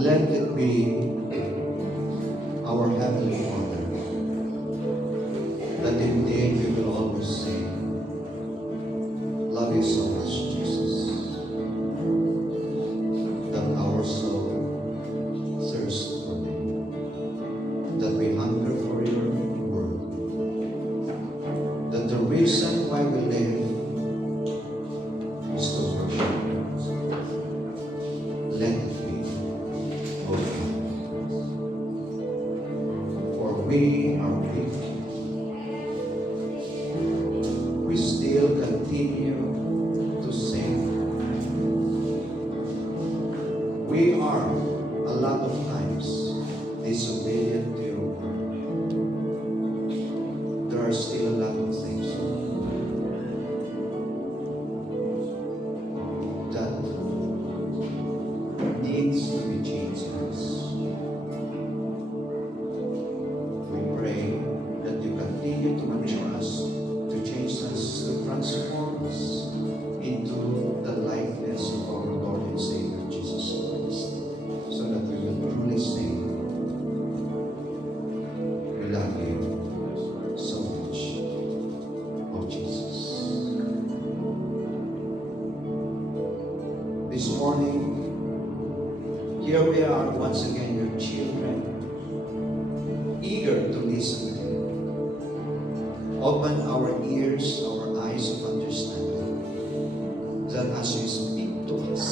let it be our Heavenly Father, that indeed we will always say, love you so much, Jesus, that our soul thirsts for you, that we hunger for your word, that the reason why we live is to worship you. Let it be, O God. For we are weak. We still continue to sin. We are a lot of times disobedient to your word. There are still a lot of things that needs to be changed in us. We pray that you continue to mature us, to change us, to transform us into the likeness of our Lord and Savior Jesus Christ, so that we will truly say, we love you so much, oh Jesus. This morning, here we are once again, your children, eager to listen to you. Open our ears, our eyes of understanding, that as you speak to us,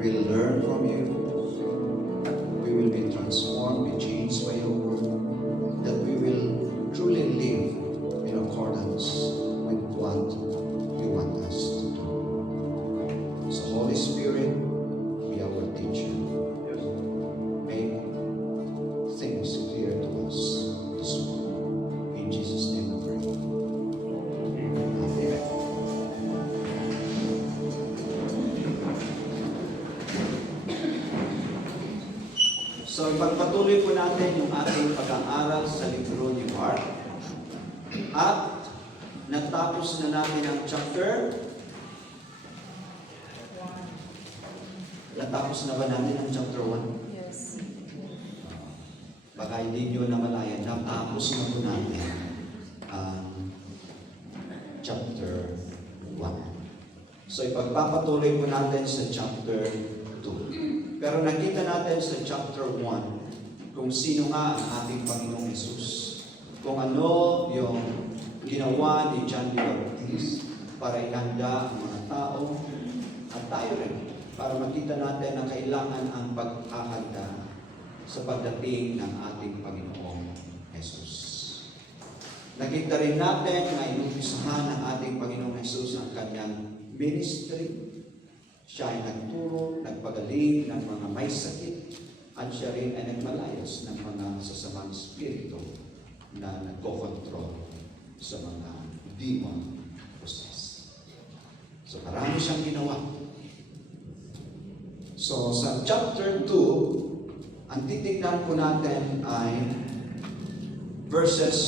we'll learn from you, we will be transformed, be changed by your word, that we will truly live in accordance with what you want us to do. So Holy Spirit, be our teacher. Make things clear to us this morning. In Jesus' name we pray. Amen. So ipagpatuloy po natin yung ating pag-aaral sa libro ni Mark. At natapos na natin ang chapter. Natapos na ba natin ang chapter 1? Yes. Baka hindi nyo namalayan, natapos na po natin ang chapter 1. So ipagpapatuloy po natin sa chapter 2. Pero nakita natin sa chapter 1 kung sino nga ang ating Panginoong Hesus. Kung ano yung ginawa ni John the Baptist para ihanda ang mga tao at tayo rin, para makita natin na kailangan ang paghahanda sa pagdating ng ating Panginoong Hesus. Nakita rin natin na inumpisahan ng ating Panginoong Hesus ang kanyang ministry. Siya ay nagturo, nagpagaling ng mga may sakit, at siya rin ay nagmalayas ng mga sasamang spirito na nagkokontrol sa mga demon possessed. So marami siyang ginawa. So sa chapter 2, ang titignan po natin ay verses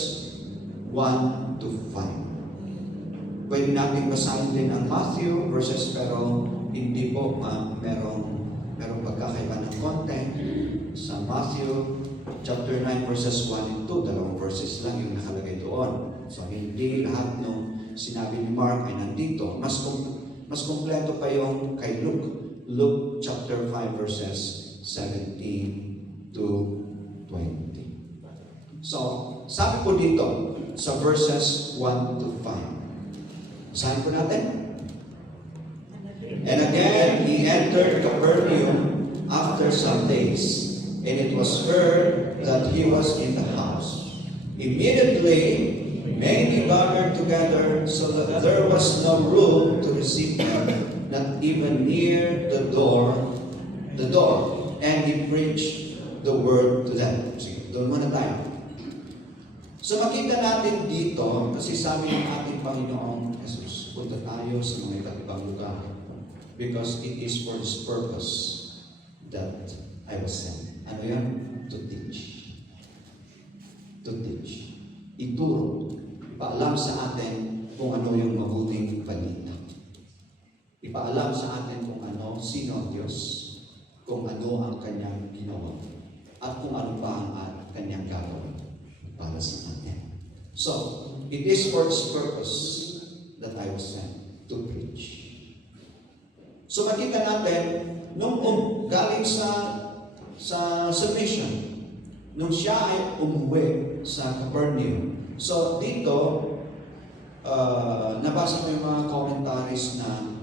1 to 5. Pwede natin basahin din ang Matthew verses, pero hindi po merong pagkakaiba ng konti. Sa Matthew chapter 9 verses 1 and 2, dalawang verses lang yung nakalagay doon. So hindi lahat ng sinabi ni Mark ay nandito. Mas kompleto pa yung kay Luke chapter 5 verses 17 to 20. So sabi po dito sa verses 1 to 5. Basahin po natin. And again, he entered Capernaum after some days, and it was heard that he was in the house. Immediately, many gathered together, so that there was no room to receive him, not even near the door, and he preached the word to them. Sige, doon muna tayo. So makita natin dito, kasi sabi ng ating Panginoong Jesus, punta tayo sa mga iba't ibang lugar. Because it is for this purpose that I was sent. Ano yan? To teach. To teach. Ituro. Ipaalam sa atin kung ano yung mabuting balita. ipaalam sa atin kung ano, sino ang Diyos, kung ano ang kanyang ginawa, at kung ano pa ang kanyang gagawin para sa atin. So, it is for this purpose that I was sent to preach. So makita natin, nung galing sa mission, nung siya ay umuwi sa Capernaum. So dito, nabasa ko yung mga commentaries na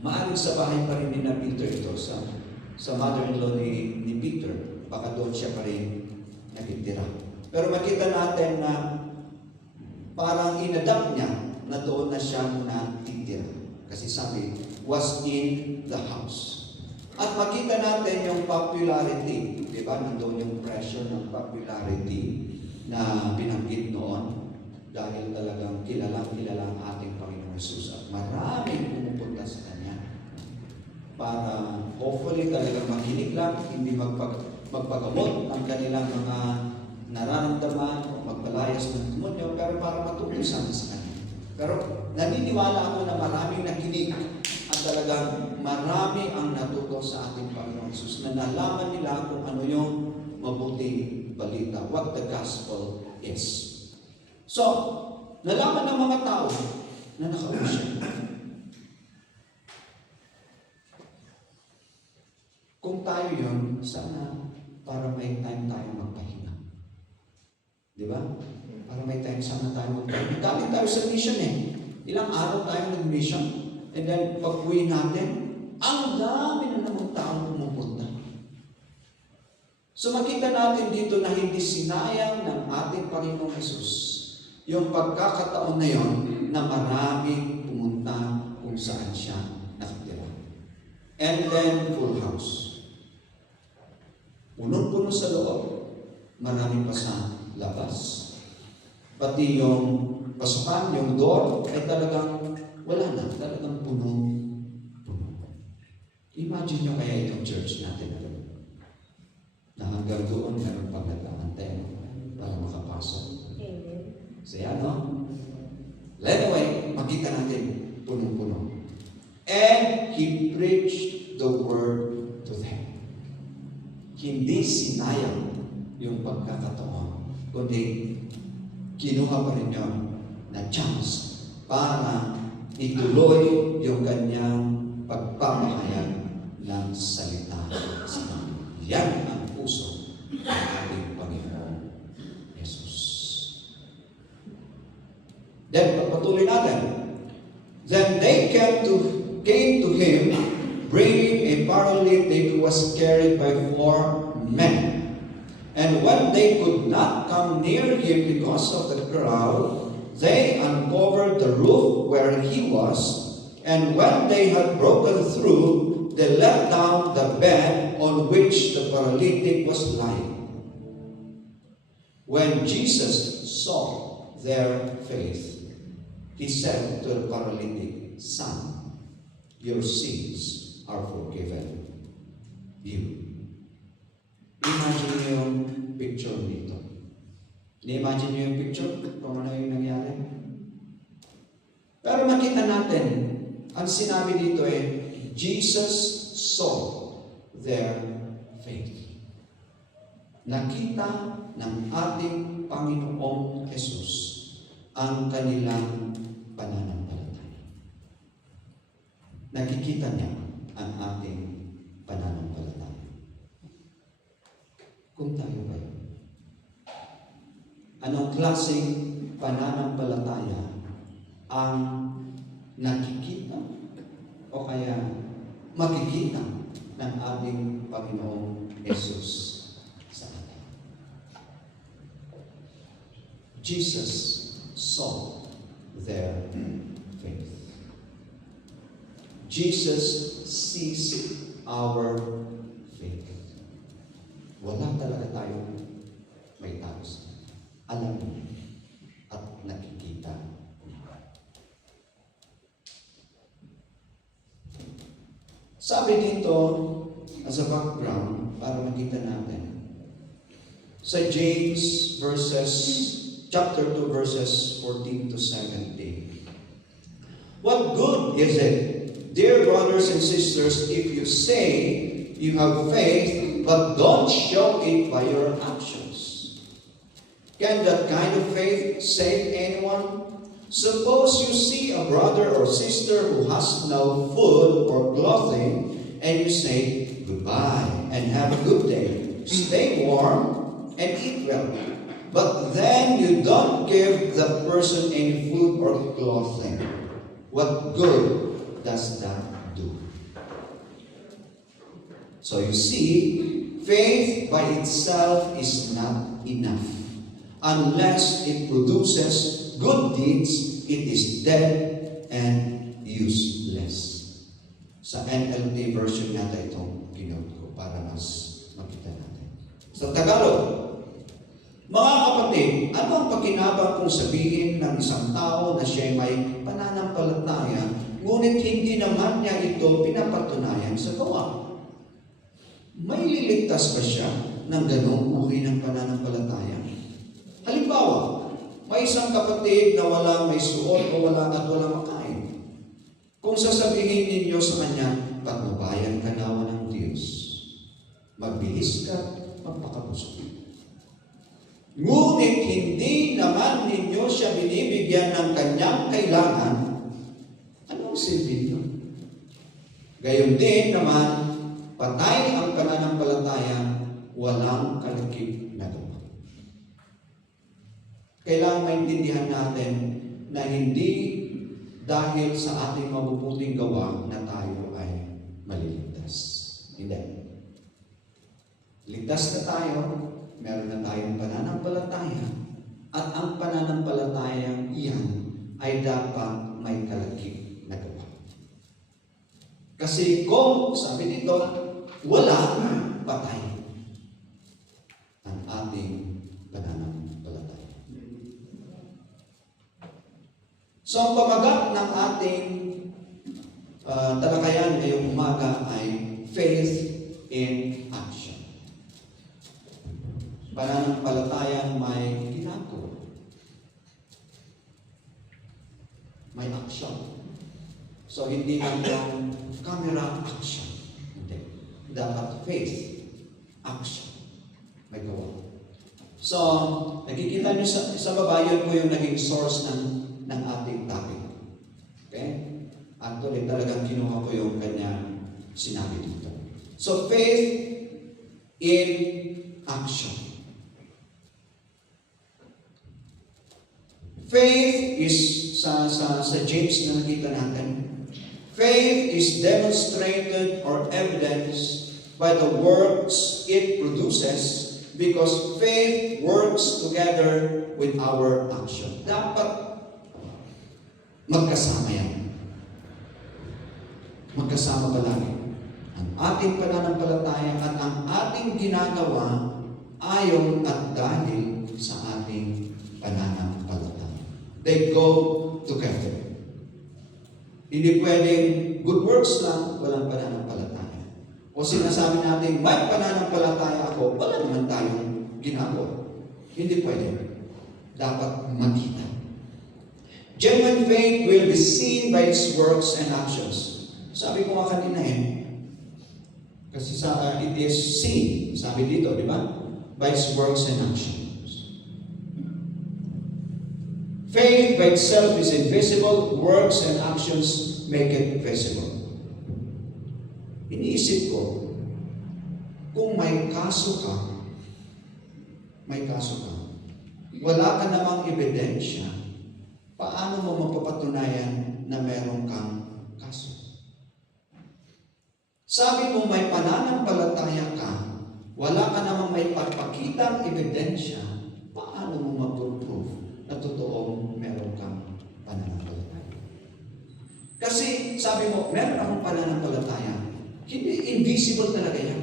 maaring sa bahay pa rin ni na Peter ito, sa mother-in-law ni Peter. Baka doon siya pa rin nakitira. Pero makita natin na parang inadapt niya na doon na siya muna titira. Kasi sabi, was in the house. At makita natin yung popularity. Di ba? Nandoon yung pressure ng popularity na binanggit noon dahil talagang kilala ang ating Panginoon Jesus at maraming pumupunta sa Kanya para hopefully talagang makinig lang, hindi magpagamot ng kanilang mga nararamdaman o magpalayas ng demonyo, pero para matukoy sana sa Kanya. Pero naniniwala ako na maraming nakinig at talagang marami ang natuto sa ating Panginoon Jesus na nalaman nila kung ano yung mabuting balita, what the gospel is. So, nalaman ng mga tao na nakauwi siya. Kung tayo yun, sana para may time tayo magpahinga. Di ba? Para may time sana tayo magpahinga. Galing tayo sa mission eh. Ilang araw tayo nag-mission. And then, pag-uwi natin, ang dami na namang taong pumupunta. So makita natin dito na hindi sinayang ng ating Panginoong Jesus yung pagkakataon na yon na marami pumunta kung saan siya nakatira. And then, full house. Punong-puno sa loob, marami pa sa labas. Pati yung pasukan, yung door, ay talagang wala na, talagang puno. Imagine nyo kaya itong church natin na hanggang doon meron pang nagkakantay para makapasok. Saya, no? Anyway, makita natin punong-puno. And He preached the word to them. Hindi sinayang yung pagkakataon, kundi kinuha pa rin yun na chance para ituloy yung kanyang pagpapahayag ng salita sa Panginoon. Yan ang puso ng ating Panginoon Jesus. Then, pagpatuloy natin. Then they came to him, bringing a paralytic who was carried by 4 men. And when they could not come near him because of the crowd, they uncovered the roof where he was, and when they had broken through, they let down the bed on which the paralytic was lying. When Jesus saw their faith, He said to the paralytic, "Son, your sins are forgiven you." Imagine niyo yung picture nito. Imagine niyo yung picture kung ano yung nangyari. Pero makita natin, ang sinabi dito Jesus saw their faith. Nakita ng ating Panginoong Jesus ang kanilang pananampalataya. Nakikita niya ang ating pananampalataya. Kung tayo ba yun? Anong klaseng pananampalataya ang nakikita o kaya makikita ng ating Panginoong Jesus sa atin? Jesus saw their faith. Jesus sees our faith. Wala talaga tayong may taos. Alam at nakikita. Sabi dito, as a background, para makita natin, sa James chapter 2, verses 14 to 17. What good is it, dear brothers brothers and sisters, if you say you have faith, but don't show it by your actions. Can that kind of faith save anyone? Suppose you see a brother or sister who has no food or clothing, and you say, "Goodbye, and have a good day. Stay warm and eat well." But then you don't give the person any food or clothing. What good does that do? So you see, faith by itself is not enough. Unless it produces good deeds, it is dead and useless. Sa NLT version nata itong kinote ko para mas makita natin. Sa Tagalog, mga kapatid, ano ang pakinabang kung sabihin ng isang tao na siya may pananampalataya, ngunit hindi naman niya ito pinapatunayan sa gawa? May liligtas ba siya ng ganong uri ng pananampalataya? Halimbawa, may isang kapatid na walang may suot o walang makain. Kung sasabihin ninyo sa kanya, "Patnubayan ka nawa ng Diyos, magbihis ka, magpakabusog." Ngunit hindi naman ninyo siya binibigyan ng kanyang kailangan, anong silbi nyo? Gayon din naman, patay ang pananampalataya, walang kalakip na gawa. Kailangan maintindihan natin na hindi dahil sa ating mabubuting gawa na tayo ay maliligtas. Hindi. Ligtas na tayo, meron na tayong pananampalataya, at ang pananampalatayang iyan ay dapat may kalakip na gawa. Kasi kung, sabi dito, wala, patay ang ating pananampalataya. So ang pamagat ng ating talakayan ngayong umaga ay faith in action. Pananampalatayang may ginagawa. May action. So hindi lang yung camera action. Hindi. Dapat faith, action. May gawa. So, nakikita nyo sa baba, yun po yung naging source ng ating topic. Okay? Actually, talagang kinuha ko yung kanya sinabi dito. So, faith in action. Faith is, sa James na nakita natin, faith is demonstrated or evidenced by the works it produces because faith works together with our action. Dapat magkasama yan. Magkasama palagi. Ang ating pananampalataya at ang ating ginagawa ayon at dahil sa ating pananampalataya. They go together. Hindi pwedeng good works lang, walang pananampalataya. O sinasabi natin, may pananampalataya ako, wala naman tayong ginagawa. Hindi pwede. Dapat makita. Genuine faith will be seen by its works and actions. Sabi ko nga kanina kasi it is seen, sabi dito, di ba? By its works and actions. Faith by itself is invisible, works and actions make it visible. Iniisip ko, kung may kaso ka, wala ka namang ebidensya, paano mo mapapatunayan na meron kang kaso? Sabi mo may pananampalataya ka, wala ka namang may pagpakitang ebidensya, paano mo mapuprove na totoong meron kang pananampalataya? Kasi sabi mo, meron akong pananampalataya, hindi, invisible talaga yan.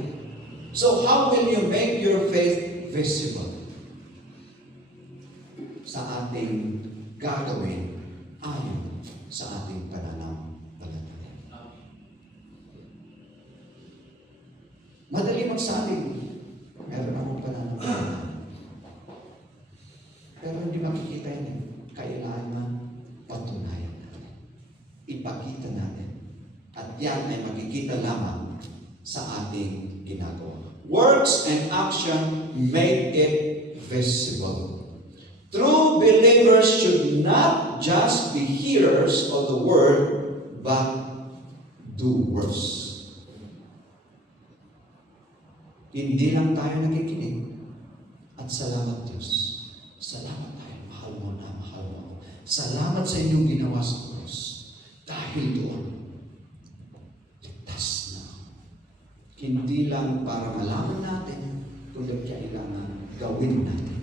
So how will you make your faith visible? Sa ating gagawin ayon sa ating pananampalataya. Madali magsabi, meron akong pananampalataya. Pero hindi makikita yun. Kailangan patunayan natin. Ipakita natin. At yan ay makikita lamang sa ating ginagawa. Works and action make it visible. True believers should not just be hearers of the word, but doers. Hindi lang tayo nakikinig. At salamat Diyos. Salamat tayo. Mahal mo na, mahal mo. Salamat sa inyong ginawa sa cross. Dahil doon, ligtas na. Hindi lang para malaman natin, kundi kailangan gawin natin.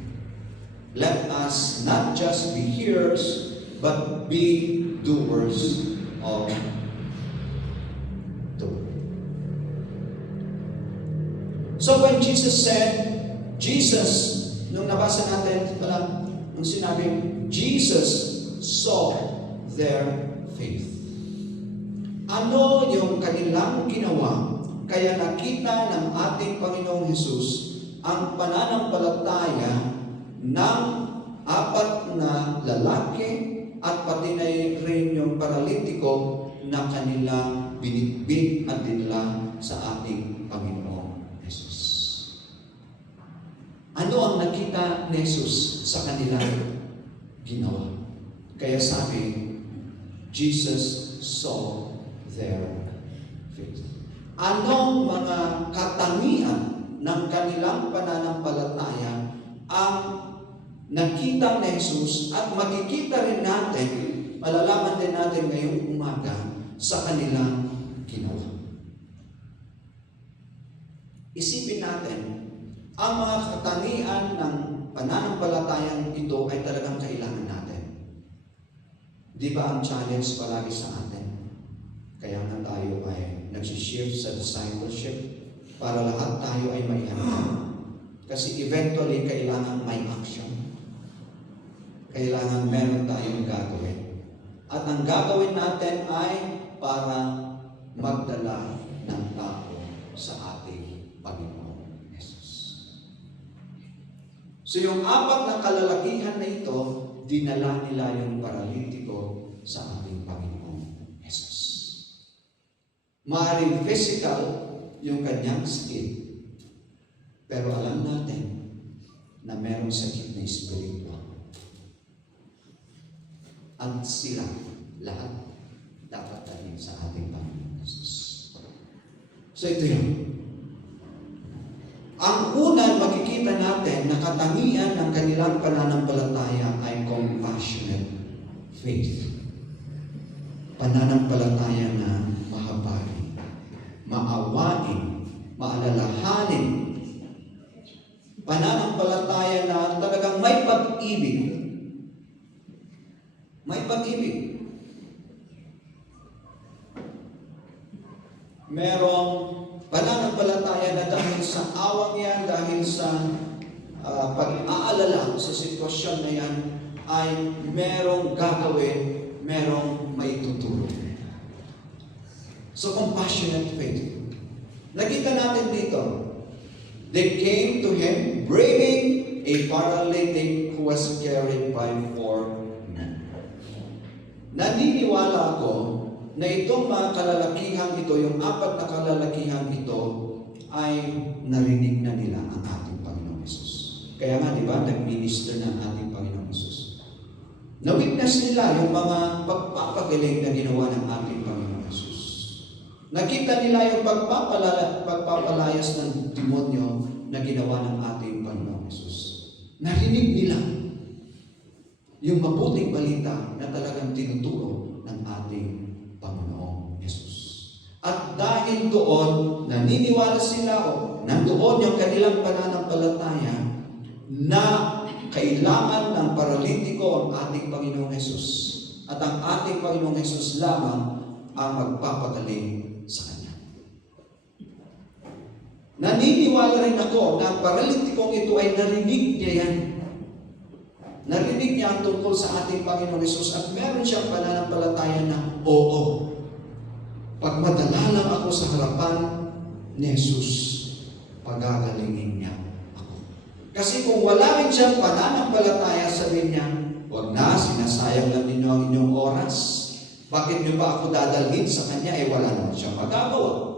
Let us not just be hearers, but be doers of the word. So when Jesus said, nung nabasa natin pala, nung sinabing, Jesus saw their faith. Ano yung kanilang ginawa, kaya nakita ng ating Panginoong Hesus ang pananampalataya ng 4 na lalaki at pati na rin yung paralitiko na kanilang binitbit at dinala sa ating Panginoong Jesus. Ano ang nakita ni Jesus sa kanilang ginawa? Kaya sabi, Jesus saw their faith. Anong mga katangian ng kanilang pananampalataya ang nakita ni Jesus at makikita rin natin, malalaman din natin ngayong umaga sa kanilang ginawa. Isipin natin, ang mga katangian ng pananampalatayang ito ay talagang kailangan natin. Di ba ang challenge palagi sa atin? Kaya nga tayo ay nagsishift sa discipleship para lahat tayo ay may handa. Kasi eventually, kailangan may action. Kailangan meron tayong gagawin. At ang gagawin natin ay para magdala ng tao sa ating Panginoon Jesus. So yung 4 na kalalakihan na ito, dinala nila yung paralitiko sa ating Panginoon Jesus. Maaaring physical yung kanyang sakit, pero alam natin na merong sakit na spiritual. At sila, lahat, dapat tayo sa ating Panginoon Jesus. So ito yun. Ang una, makikita natin na katangian ng kanilang pananampalataya ay compassionate faith. Pananampalataya na mahabagin, maawain, maalalahanin. Pananampalataya na talagang may pag-ibig. May pag-ibig. Merong pananampalataya na dahil sa awang yan, dahil sa pag-aalala sa sitwasyon na yan, ay merong gagawin, merong maitutulong. So, compassionate faith. Nakita natin dito, they came to him bringing a paralytic who was carried by 4 men. Naniniwala ako na itong mga kalalakihan ito, yung 4 na kalalakihan ito, ay narinig na nila ang ating Panginoon Jesus. Kaya nga, di ba, nag-minister na ang ating Panginoon Jesus. Na-witness nila yung mga pagpapagaling na ginawa ng ating Panginoon Jesus. Nakita nila yung pagpapalayas ng demonyo na ginawa ng ating Panginoon Jesus. Narinig nila yung mabuting balita na talagang tinuturo ng ating Panginoong Jesus. At dahil doon, naniniwala sila o nandoon yung kanilang pananampalataya na kailangan ng paralitiko ang ating Panginoong Jesus. At ang ating Panginoong Jesus lamang ang magpapagaling sa Kanya. Naniniwala rin ako na ang paralitikong ito ay narinig niya yan. Narinig niya ang tungkol sa ating Panginoong Jesus at meron siyang pananampalataya na, oo, pag madala lang ako sa harapan ni Jesus, pagagalingin niya ako. Kasi kung wala rin siyang pananampalataya, sabihin niya, huwag na, sinasayang lang ninyo ang inyong oras. Bakit niyo ba ako dadalhin sa kanya? Wala naman siyang magagawa.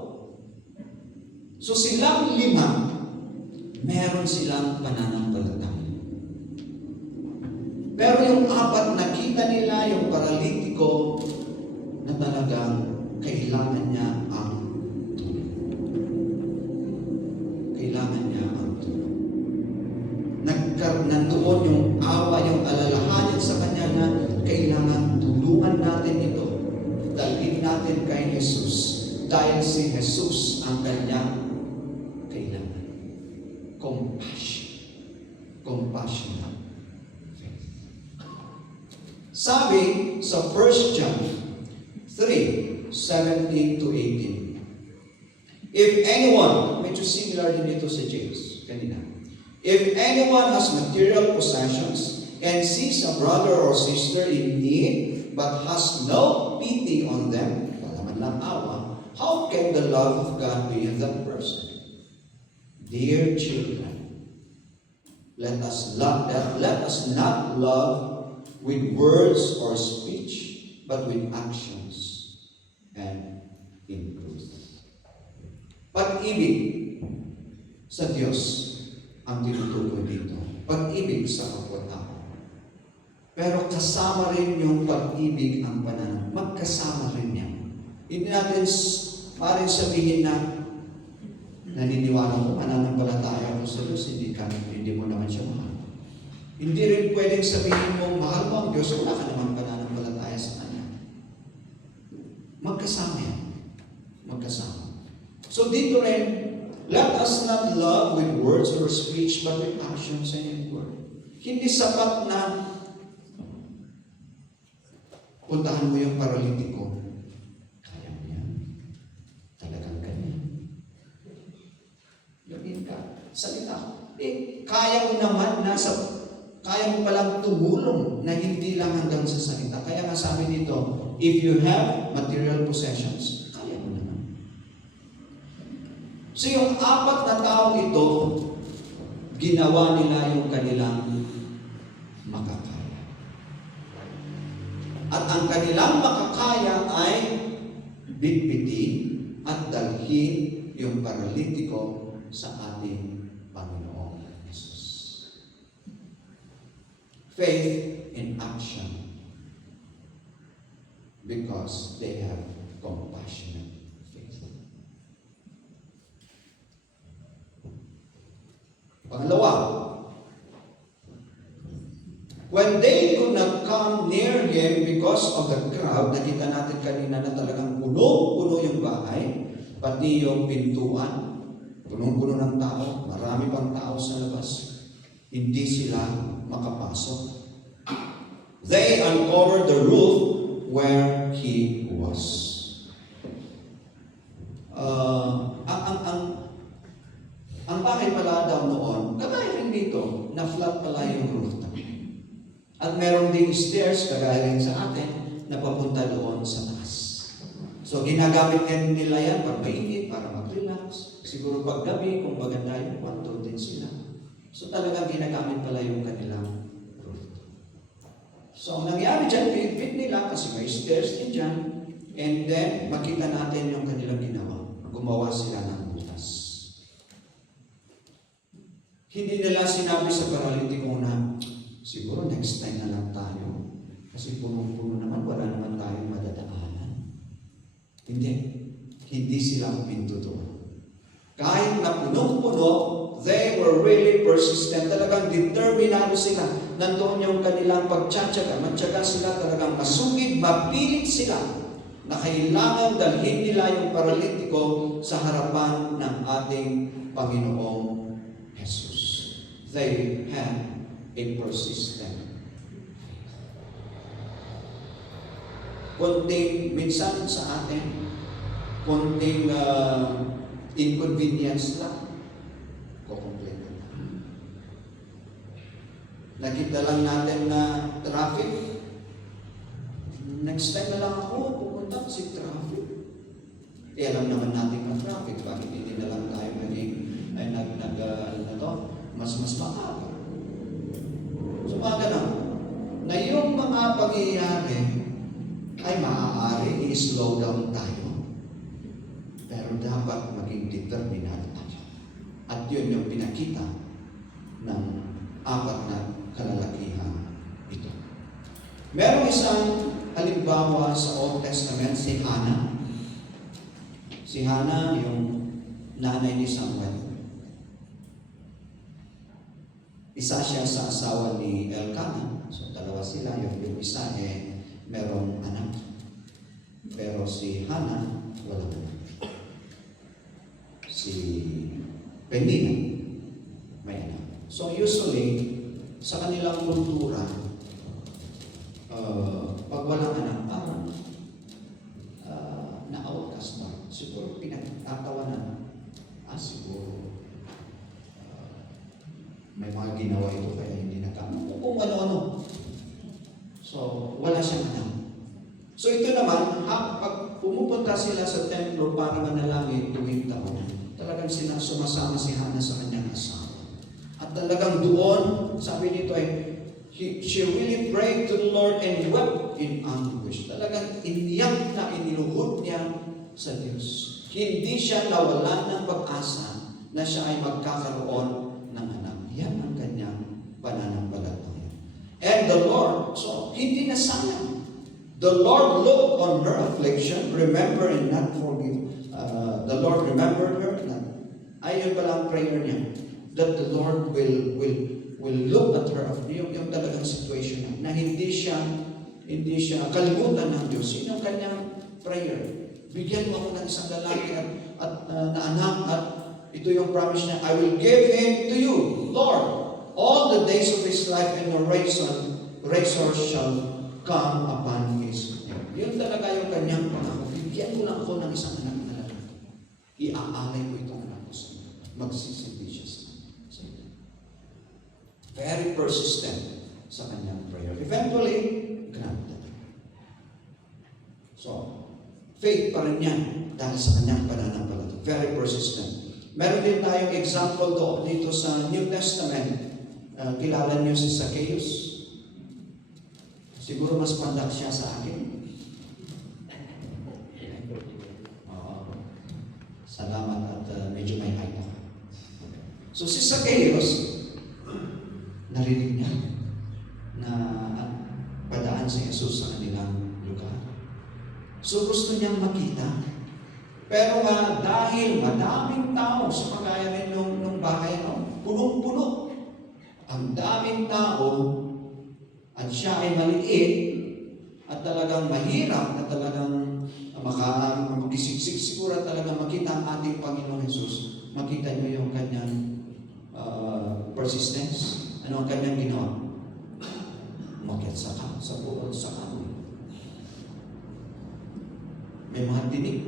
So silang 5, meron silang pananampalataya. Pero yung 4, nakita nila yung paralitiko na talagang kailangan niya ang tulong. Kailangan niya ang tulong. Nandoon yung awa, yung alalahanin sa kanya na kailangan tulungan natin ito. Dalhin natin kay Jesus dahil si Jesus ang kanyang kailangan. Compassion. Compassionate faith. Sabi sa 1 John 3:17 to 18. If anyone, medyo similar din ito sa James kanina. If anyone has material possessions and sees a brother or sister in need but has no pity on them, wala man lang awa, how can the love of God be in that person? Dear children, let us not love with words or speech, but with actions and in truth. Pag-ibig sa Diyos ang tinutukoy dito. Pag-ibig sa kapwa-tao. Pero kasama rin yung pag-ibig ang pananaw. Magkasama rin yan. Hindi natin maaaring sabihin na naniniwala ko, mananampalataya ko sa Diyos, hindi mo naman siya mahal. Hindi rin pwedeng sabihin mo, mahal mo ang Diyos, wala ka naman pananampalataya sa Kanya. Magkasama yan. Magkasama. So dito rin, let us not love with words or speech, but with actions and in word. Hindi sapat na puntahan mo yung paralitiko. Kaya mo yan. Talagang ganyan. Labihin ka. Salita. Kaya mo naman kaya mo palang tumulong na hindi lang hanggang sa salita. Kaya nga sabi dito, if you have material possessions, kaya mo naman. So yung 4 na tao ito, ginawa nila yung kanilang makakaya. At ang kanilang makakaya ay bitbitin at dalhin yung paralitiko sa ating Panginoong Jesus. Faith in action because they have compassionate faith. Pangalawa, when they could not come near him because of the crowd, nakita natin kanina na talagang puno-puno yung bahay, pati yung pintuan, punong-puno ng tao, marami pang tao sa labas, hindi sila makapasok. They uncovered the roof where he was. Ang bahay pala daw noon, kagaya rin dito, na flat pala yung rooftop. At meron ding stairs, kagaya rin sa atin, na papunta doon sa taas. So ginagamit nila yan pag mainit, para mag-relax. Siguro pag gabi, kung maganda yung kwanto din sila. So talagang ginagamit pala yung kanilang rooftop. So ang nangyari dyan, pinipit nila kasi may stairs din dyan. And then, makita natin yung kanilang ginawa. Gumawa sila ng butas. Hindi nila sinabi sa paralitiko na, siguro next time na lang tayo. Kasi punong-puno naman, wala naman tayong madadaanan. Hindi. Hindi sila pinto doon. Kahit na punong-puno, they were really persistent. Talagang determinado sila. Nandoon yung kanilang pagtsatsaga. Magtsaga sila, talagang masugid, mapilit sila na kailangan dalhin nila yung paralitiko sa harapan ng ating Panginoong Jesus. They had a persistent faith. Konting minsan sa atin, konting inconvenience lang, kukumpleto na. Nakita lang natin na traffic, next time na lang ako pupunta kasi traffic. Alam naman natin ang traffic, bakit hindi na lang tayo mas maaga. So mga ganun, na yung mga pangyayari ay maaari i-slow down tayo. Pero dapat maging determinado tayo. At yun yung pinakita ng apat na kalalakihan ito. Merong isang halimbawa sa Old Testament, si Hannah. Si Hannah, yung nanay ni Samuel. Isa siya sa asawa ni Elkanah. So, dalawa sila. Yung isa merong anak. Pero si Hannah, wala anak. Si Penina, may anak. So, usually, sa kanilang kultura, pag walang anak, parang na-outcast ba? Siguro pinagtatawanan. Siguro may mga ginawa ito kaya hindi nakama. Kung ano-ano. So, wala siyang anak. So, ito naman, pag pumupunta sila sa templo para manalangin tuwing taon, talagang sumasama si Hannah sa kanyang asawa. At talagang doon, sabi nito she really prayed to the Lord and wept in anguish. Talagang iniyak na iniluhod niya sa Diyos. Hindi siya nawalan ng pag-asa na siya ay magkakaroon ng anak. Yan ang kanyang pananampalataya. And the Lord, so hindi na sayang. The Lord looked on her affliction, remember and not forgive. The Lord remembered her. Ayun pala ang prayer niya. That the Lord will look at her, yung talagang situation na hindi siya kalimutan ng Diyos. Yun ang kanyang prayer. Bigyan mo ako ng isang lalaki at na anak at ito yung promise niya, I will give him to you, Lord, all the days of his life, and the razor shall come upon his neck. Yun talaga yung kanyang pangako. Bigyan mo lang ako ng isang anak na lalaki. Iaalay ko itong anak ko sa iyo. Magsisilbi siya sa iyo. Very persistent sa kanyang prayer. Eventually, granted. So, faith pa rin yan dahil sa kanyang pananampalataya. Very persistent. Meron din tayong example dito sa New Testament. Kilala niyo si Zacchaeus? Siguro mas pandak siya sa akin. Salamat at medyo may height ako. So si Zacchaeus, narinig niya na padaan si Jesus sa kanilang lugar. So gusto niyang makita. Pero nga dahil madaming tao sa kagaya rin nung bahay, punong-puno. Ang daming tao at siya ay maliit at talagang mahirap na talagang makisiksik siguro talagang makita ang ating Panginoon Jesus. Makita niyo yung kanyang persistence. Ano ang kanyang ginawa? Umakyat sa buod sa kahoy. May mga tinig.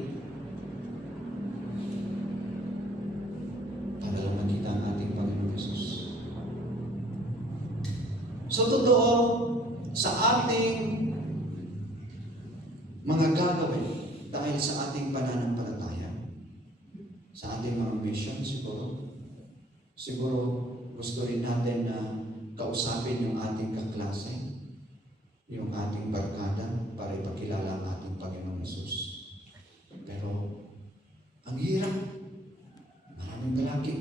Para lang makita ang ating Panginoon Jesus. So totoo, sa ating mga gagawin dahil sa ating pananampalataya, sa ating mga mission siguro gusto rin natin na kausapin yung ating kaklase, yung ating barkada para ipakilala ang ating Panginoon Jesus. Pero ang hirap, maraming lalaki.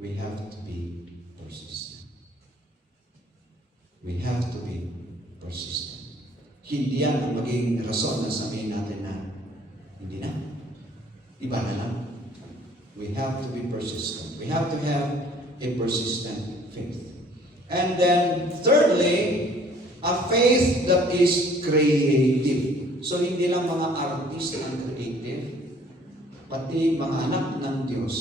We have to be persistent. We have to be persistent. Hindi yan ang maging rason na sabihin natin na hindi na. Iba na lang. We have to be persistent. We have to have a persistent faith. And then, thirdly, a faith that is creative. So, hindi lang mga artist ang creative, pati mga anak ng Diyos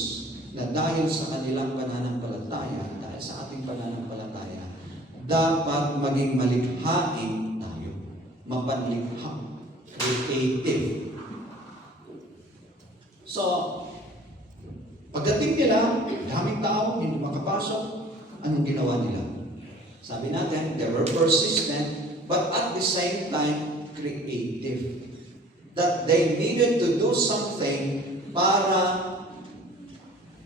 na dahil sa kanilang pananampalataya, dahil sa ating pananampalataya, dapat maging malikhain tayo. Mapanlikha. Creative. So, pagdating nila, daming tao, hindi makapasok, anong ginawa nila? Sabi natin, they were persistent, but at the same time, creative. That they needed to do something para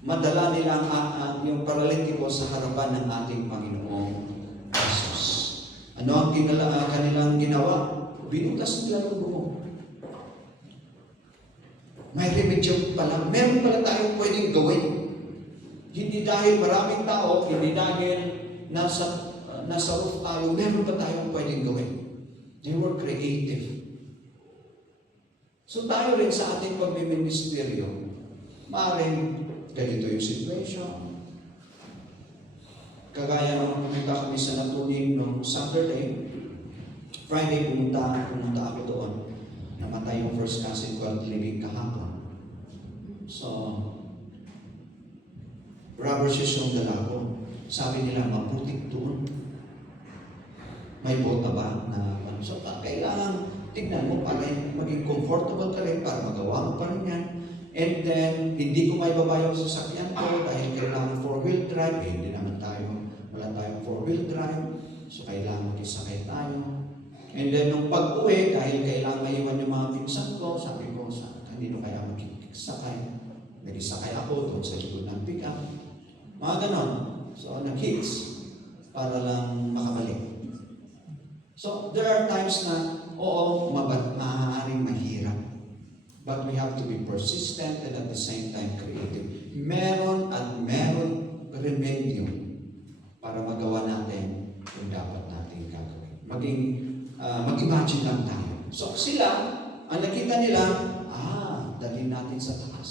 madala nila yung paralitiko sa harapan ng ating Panginoong Jesus. Ano ang kanilang ginawa? Binutas nila ng bubong. May remedyo pala. Meron pala tayong pwedeng gawin. Hindi dahil maraming tao, hindi dahil nasa roof tayo, meron pa tayong pwedeng gawin. They were creative. So tayo rin sa ating pagmiministeryo, maaaring ganito yung situation. Kagaya nung pumunta kami sa Natuning noong Saturday, Friday pumunta ako doon. Namatay yung first cousin ko at living kahapon. So, rubbers yung dala ko. Sabi nila, maputik doon. May bota ba na so, kailangan tignan mo para maging comfortable ka rin para magawa mo pa rin yan. And then, hindi ko may baba yung sasakyan ko dahil kailangan 4-wheel drive. Hindi naman wala tayong 4-wheel drive. So, kailangan makisakay tayo. And then, nung pag-uwi, dahil kailangan maiwan yung mga pinsan ko, sabi ko, kanino kaya makikisakay? Nag-isakay ako doon sa likod ng pick-up. Mga ganon. So, nag-hits para lang makabalik. So, there are times na, oo, maaaring mahirap. But we have to be persistent and at the same time creative. Meron remedyo para magawa natin yung dapat natin gagawin. Mag-imagine lang tayo. So, sila, ang nakita nila, dalhin natin sa taas.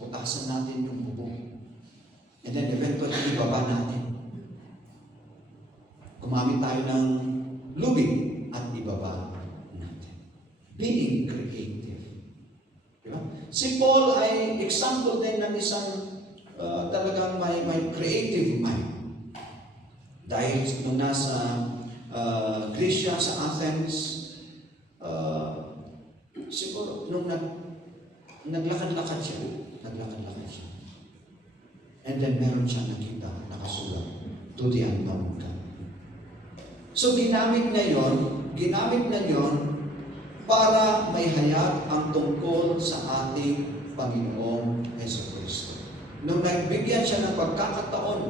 Putasan natin yung bubong. And then eventually, ibaba natin. Gumamit tayo ng lubid at ibaba natin. Being creative. Diba? Si Paul ay example din ng isang talagang may creative mind. Dahil nung nasa Greece siya, sa Athens, siguro nung naglakad-lakad siya. And then meron siya nakita, nakasulat, to the unknown God. So ginamit na yon para may hayag ang tungkol sa ating Panginoong Jesucristo. Nung nagbigyan siya ng pagkakataon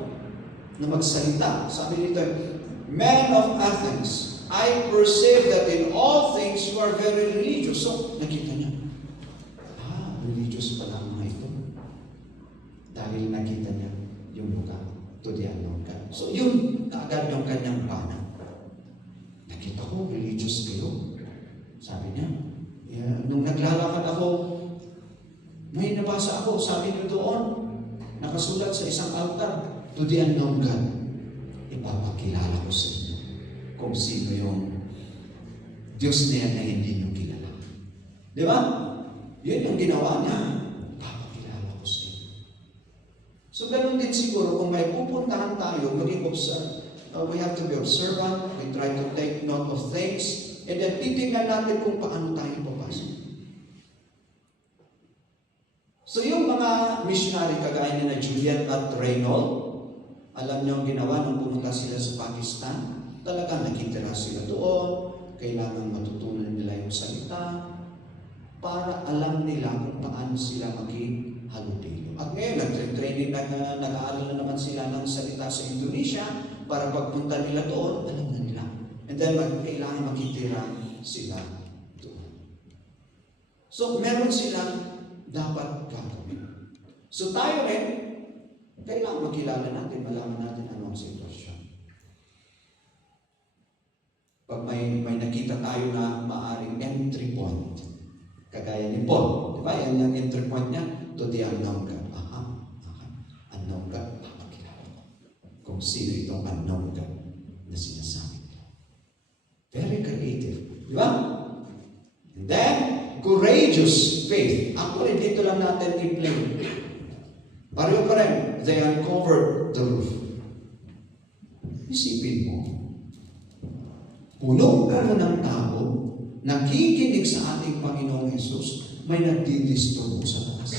na magsalita, sabi nito, Men of Athens, I perceive that in all things you are very religious. So, nakita niya, religious pala ang mga ito. Dahil nakita niya yung lugar, to the unknown God. So, yun, kaagad yung kanyang bana. Nakita ko, religious kayo. Sabi niya, nung naglalakad ako, may nabasa ako, sabi niyo doon, nakasulat sa isang altar, to the unknown God. Ipapakilala ko sa inyo kung sino yung Diyos na yan na hindi niyo kilala. Di ba? Yun yung ginawa niya. Ipapakilala ko sa inyo. So, ganun din siguro, kung may pupuntahan tayo, maging we have to be observant, we try to take note of things, and then titignan natin kung paano tayo papasok. So yung mga missionary kagaya na Julian at Reynold, alam niyo ang ginawa nung pumunta sila sa Pakistan, talagang nakitira sila doon, kailangan matutunan nila yung salita, para alam nila kung paano sila maging halubilo. At ngayon, nag-training, nag-aaral na naman sila ng salita sa Indonesia, para pagpunta nila doon, alam na nila. And then, kailangan makitira sila doon. So, meron silang dapat gagawin. So, tayo rin, kailangan makilala natin, malaman natin ano ang sitwasyon. Pag may nakita tayo na maaring entry point, kagaya ni Paul, di ba? Yan yung entry point niya, to the unknown God. Unknown God, papakilala ko. Kung sino itong unknown God na sinasabi niya. Very creative. Di ba? And then, courageous faith. Actually, dito lang natin i-play. Pareho pa rin, they uncovered the roof. Isipin mo, puno-puno ng tao, nakikinig sa ating Panginoong Hesus, may nagdidisturbo sa taas.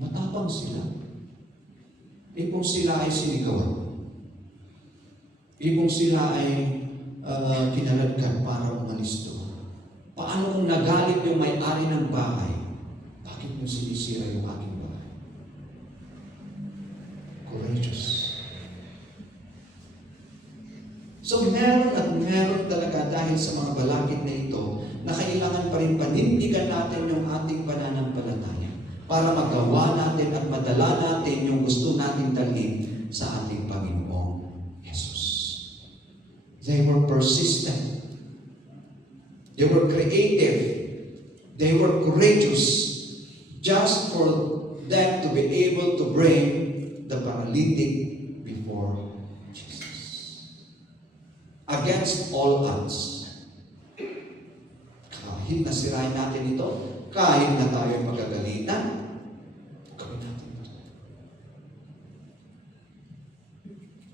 Matapang sila. Kung sila ay sinigawan, kung sila ay kinaladkad para umalis doon, paano kung nagalit yung may-ari ng bahay? Bakit mo sinisira yung aking bahay? Courageous. So So meron at meron talaga dahil sa mga balakid na ito na kailangan pa rin panindigan natin yung ating pananampalataya para magawa natin at madala natin yung gusto natin dalhin sa ating Panginoong Jesus. They were persistent. They were creative. They were courageous just for them to be able to bring the paralytic before Jesus. Against all odds. Kahit nasirain natin ito, kahit na tayo magagalitan, gawin natin ito.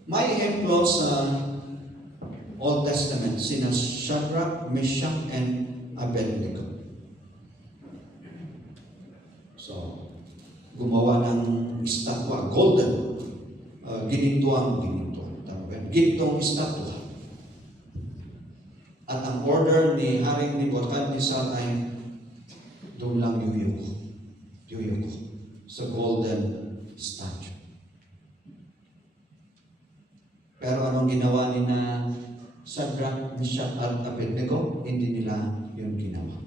May ehemplo sa Old Testament, sina Shadrach, Meshach, and Abednego. So, gumawa ng estatwa, golden, gintong estatwa. At ang order ni Haring Nebuchadnezzar ay doon lang yuyuko sa golden statue. Pero anong ginawa ni na Shadrach, Meshach, at Abednego? Hindi nila yun ginawa.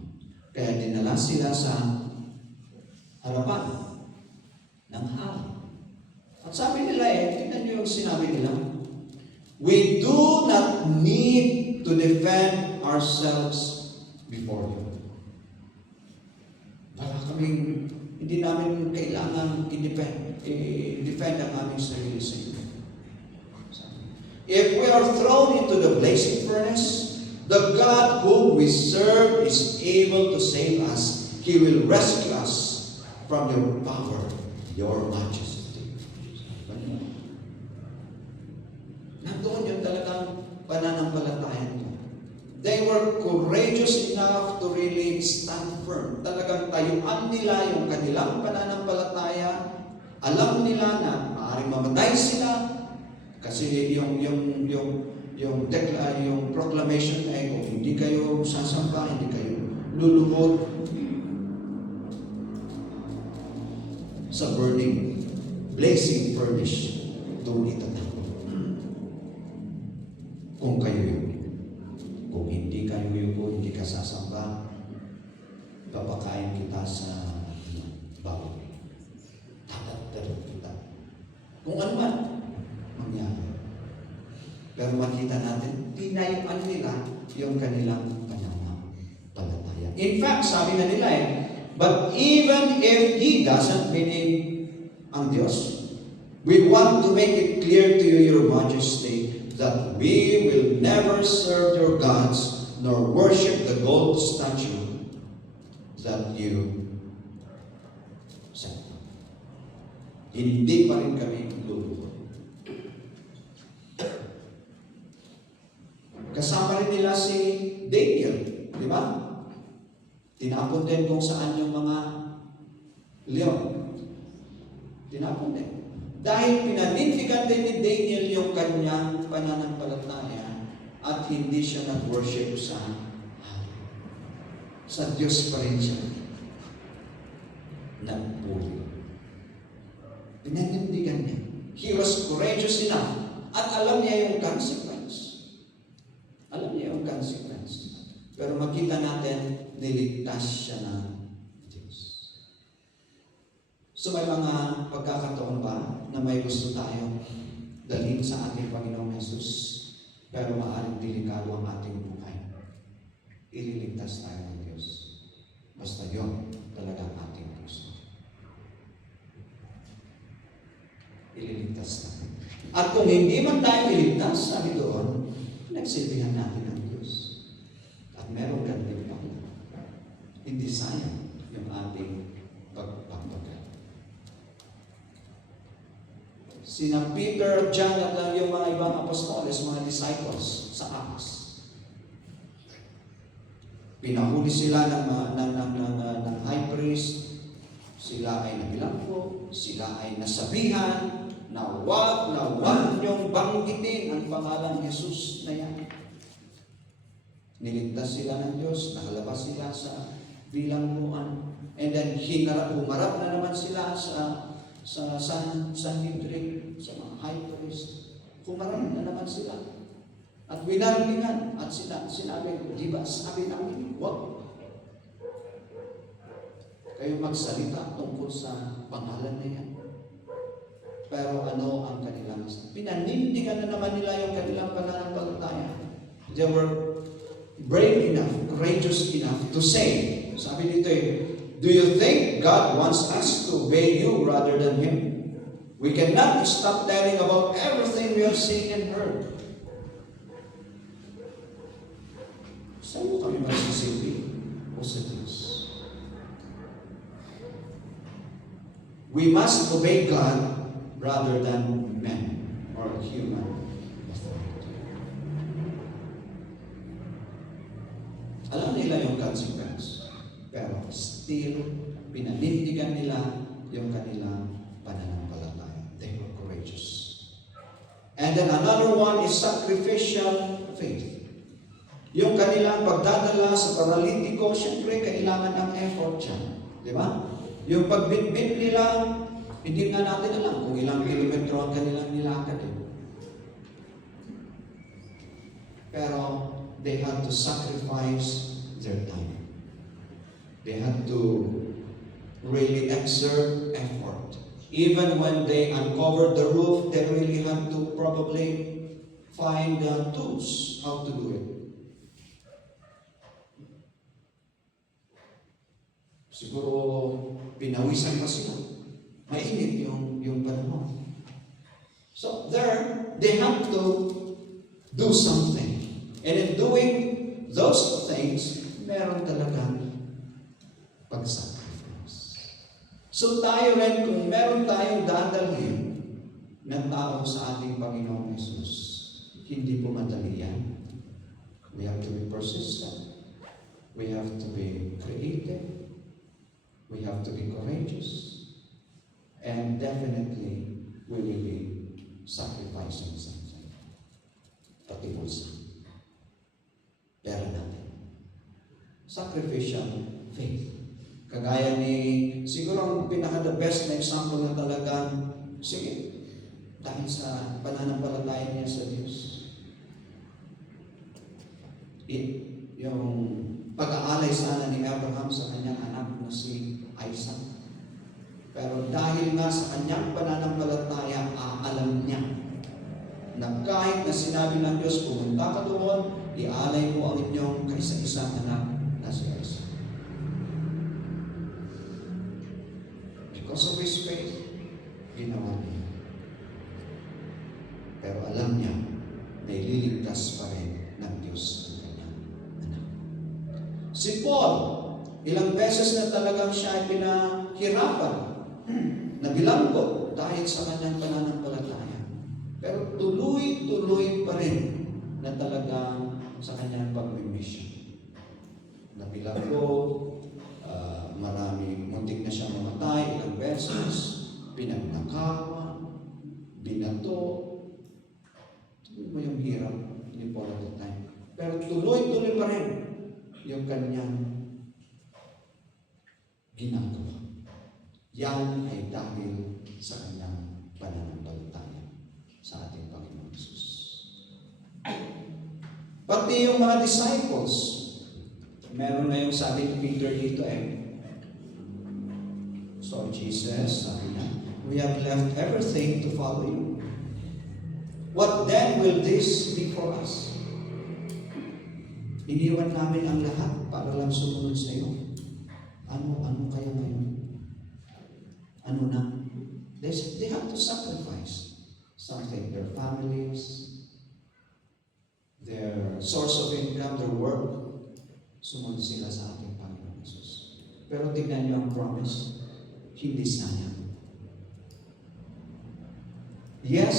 Kaya dinala sila sa harapan ng hari. At sabi nila tingnan niyo yung sinabi nila, we do not need to defend ourselves before you. Wala kaming, hindi namin kailangan i-defend ang aming sarili sa iyo. If we are thrown into the blazing furnace, the God whom we serve is able to save us. He will rescue us from your power, your majesty. Nandoon yung talagang pananampalataya nito. They were courageous enough to really stand firm. Talagang tayuan nila yung kanilang pananampalataya. Alam nila na maaaring mamatay sila kasi yung proclamation ay kung hindi kayo sasamba, hindi kayo luluhod sa burning, blazing furnace, doon itatapon. Kung kayo yun. Kung hindi kayo yun, hindi ka sasamba, papakain kita sa baboy. Tatataro kita. Kung ano man, mangyari. Pero makita natin, tinayuan nila yung kanilang pananampalataya. In fact, sabi na nila but even if He doesn't, meaning ang Diyos, we want to make it clear to you, Your Majesty, that we will never serve your gods nor worship the gold statue that you set. Hindi pa rin kami luluhod. Kasama rin nila si Daniel, di ba? Tinapon din kung saan yung mga leon. Tinapon din. Dahil pinanindigan din ni Daniel yung kanyang pananampalataya at hindi siya nag-worship sa Diyos pa rin siya nagpuri. Pinanindigan niya. He was courageous enough at alam niya yung consequence. Alam niya yung consequence. Pero makita natin, niligtas siya ng Diyos. So may mga pagkakataon ba na may gusto tayo dalhin sa ating Panginoong Jesus, pero maaaring delikado ang ating buhay. Ililigtas tayo ng Diyos. Basta yun talaga ang ating gusto. Ililigtas natin. At kung hindi man tayo iligtas, sabi doon, nagsilbihan natin ang Diyos. At meron ganito pa. Hindi sayang yung ating pagpapagal. Sina Peter, John, at yung mga ibang apostoles, mga disciples sa Acts. Pinahuli sila ng high priest. Sila ay nabilanggo. Sila ay nasabihan na wag niyong banggitin ang pangalang Jesus na yan. Niligtas sila ng Diyos, nakalabas sila sa bilangguan. And then, humarap na naman sila sa Sanhedrin, sa mga high priest. Humarap na naman sila. At winaringan at sinabi, di ba sabi namin, wag kayo magsalita tungkol sa pangalan na yan. Pero ano ang kanilang pinanindigan na naman nila yung kanilang pananampalataya. They were brave enough, courageous enough to say, sabi dito do you think God wants us to obey you rather than Him? We cannot stop telling about everything we have seen and heard. Saan mo kami magsisipin o sa Diyos? We must obey God rather than men or human authority. Alam nila yung consequence, pero still, pinanindigan nila yung kanilang pananampalataya. They were courageous. And then another one is sacrificial faith. Yung kanilang pagdadala sa paralitiko, syempre, kailangan ng effort yan. Di ba? Yung pagbitbit nila, hindi nga natin alam kung ilang kilometro ang kanilang nilakad. Pero, they had to sacrifice their time. They had to really exert effort. Even when they uncovered the roof, they really had to probably find tools how to do it. Siguro, pinawisan pa sila. Mainit yung panahon. So, there, they have to do something. And in doing those things, meron talagang pag-sacrifice. So, tayo rin, kung meron tayong dadalhin ng tao sa ating Panginoong Yesus, hindi po madali yan. We have to be persistent. We have to be creative. We have to be courageous. And definitely, we will be sacrificing something. Pati bulsa. Pera natin. Sacrificial faith. Kagaya ni, siguro ang pinaka-the best na example na talagang, sige, dahil sa pananampalataya niya sa Diyos. Yung pag-aalay sana ni Abraham sa kanyang anak na si Isaac. Pero dahil nga sa kanyang pananampalataya, alam niya na kahit na sinabi ng Diyos, pumunta ka doon, ialay mo ang inyong kaisa-isang anak na si Isaac. Because of his faith, ginawa niya. Pero alam niya na ililigtas pa rin ng Diyos ang kanyang anak. Si Paul, ilang beses na talagang siya ay pinahirapan na bilanggo dahil sa kanyang pananampalataya. Pero tuloy-tuloy pa rin na talagang sa kanyang pag-mission. Nabilanggo, marami, muntik na siya mamatay, ilang beses, pinagnakawan, binato. Tuloy mo yung hirap ni Paul at the time. Pero tuloy-tuloy pa rin yung kanyang ginagawa. Yan ay dahil sa kanyang pananampalataya sa ating Panginoon Jesus. Pati yung mga disciples, meron na yung sabi ni Peter dito So Jesus, sabi niya, we have left everything to follow you. What then will this be for us? Iniwan namin ang lahat para lang sumunod sa iyo. Ano kaya ngayon? Ano na? They have to sacrifice something. Their families, their source of income, their work. Sumunod sila sa ating Panginoon Jesus. Pero tingnan niyo ang promise. Hindi sayang. Yes,